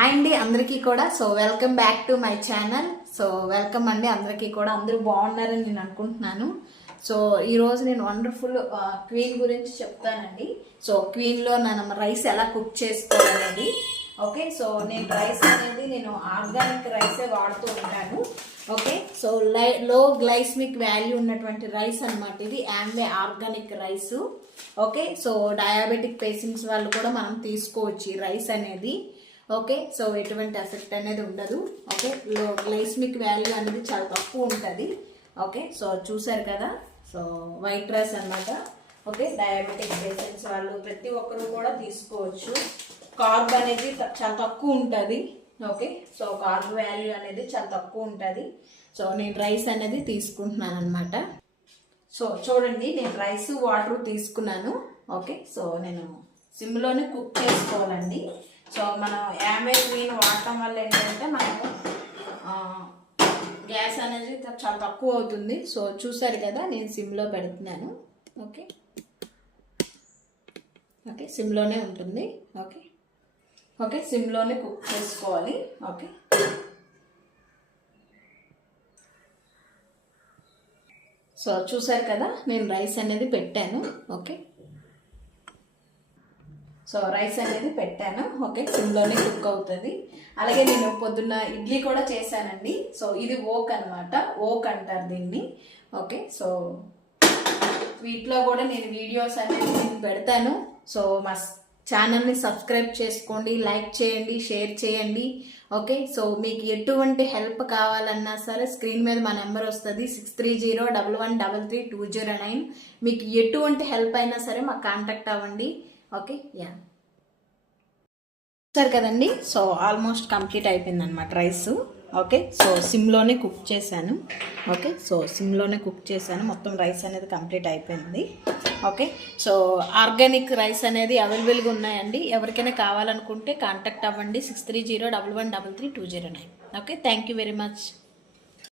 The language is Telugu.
హాయ్ అండి అందరికీ కూడా. So welcome back to my channel. So welcome అండి అందరికీ కూడా. అందరూ బాగున్నారని నేను అనుకుంటున్నాను. సో ఈరోజు నేను వండర్ఫుల్ క్వీన్ గురించి చెప్తానండి. సో క్వీన్లో మనం రైస్ ఎలా కుక్ చేసుకోవాలనేది. ఓకే, సో నేను రైస్ అనేది నేను ఆర్గానిక్ రైసే వాడుతూ ఉంటాను. ఓకే, సో లో గ్లైసమిక్ వాల్యూ ఉన్నటువంటి రైస్ అనమాట ఇది. Amway organic rice. Okay, so diabetic patients వాళ్ళు కూడా మనం తీసుకోవచ్చు ఈ రైస్ అనేది. ఓకే, సో ఎటువంటి ఎఫెక్ట్ అనేది ఉండదు. ఓకే, లో గ్లైసమిక్ వాల్యూ అనేది చాలా తక్కువ ఉంటుంది. ఓకే, సో చూసారు కదా. సో వైట్ రైస్ అనమాట. ఓకే, డయాబెటిక్ పేషెంట్స్ వాళ్ళు ప్రతి ఒక్కరు కూడా తీసుకోవచ్చు. కార్బ్ అనేది చాలా తక్కువ ఉంటుంది. ఓకే, సో కార్బ్ వాల్యూ అనేది చాలా తక్కువ ఉంటుంది. సో నేను రైస్ అనేది తీసుకుంటున్నాను అనమాట. సో చూడండి, నేను రైస్ వాటర్ తీసుకున్నాను. ఓకే, సో నేను సిమ్లోనే కుక్ చేసుకోవాలండి. సో మనం యామ్వే క్వీన్ వాడటం వల్ల ఏంటంటే మనము గ్యాస్ అనేది చాలా తక్కువ అవుతుంది. సో చూసారు కదా, నేను సిమ్లో పెడుతున్నాను. ఓకే ఓకే సిమ్లోనే ఉంటుంది. ఓకే ఓకే సిమ్లోనే కుక్ చేసుకోవాలి. ఓకే, సో చూసారు కదా, నేను రైస్ అనేది పెట్టాను. ఓకే, సో రైస్ అనేది పెట్టాను. ఓకే, సిమ్లోనే కుక్ అవుతుంది. అలాగే నేను పొద్దున్న ఇడ్లీ కూడా చేశానండి. సో ఇది ఓక్ అనమాట, ఓక్ అంటారు దీన్ని. ఓకే, సో వీటిలో కూడా నేను వీడియోస్ అనేది నేను పెడతాను. సో మా ఛానల్ని సబ్స్క్రైబ్ చేసుకోండి, లైక్ చేయండి, షేర్ చేయండి. ఓకే, సో మీకు ఎటువంటి హెల్ప్ కావాలన్నా సరే స్క్రీన్ మీద మా నెంబర్ వస్తుంది, 6301133209. మీకు ఎటువంటి హెల్ప్ అయినా సరే మాకు కాంటాక్ట్ అవ్వండి. ఓకే, యా సరే కదండి. సో ఆల్మోస్ట్ కంప్లీట్ అయిపోయింది అనమాట రైస్. ఓకే, సో సిమ్లోనే కుక్ చేశాను. ఓకే, సో సిమ్లోనే కుక్ చేశాను. మొత్తం రైస్ అనేది కంప్లీట్ అయిపోయింది. ఓకే, సో ఆర్గానిక్ రైస్ అనేది అవైలబుల్గా ఉన్నాయండి. ఎవరికైనా కావాలనుకుంటే కాంటాక్ట్ అవ్వండి, 6301133209. Okay, thank you very much.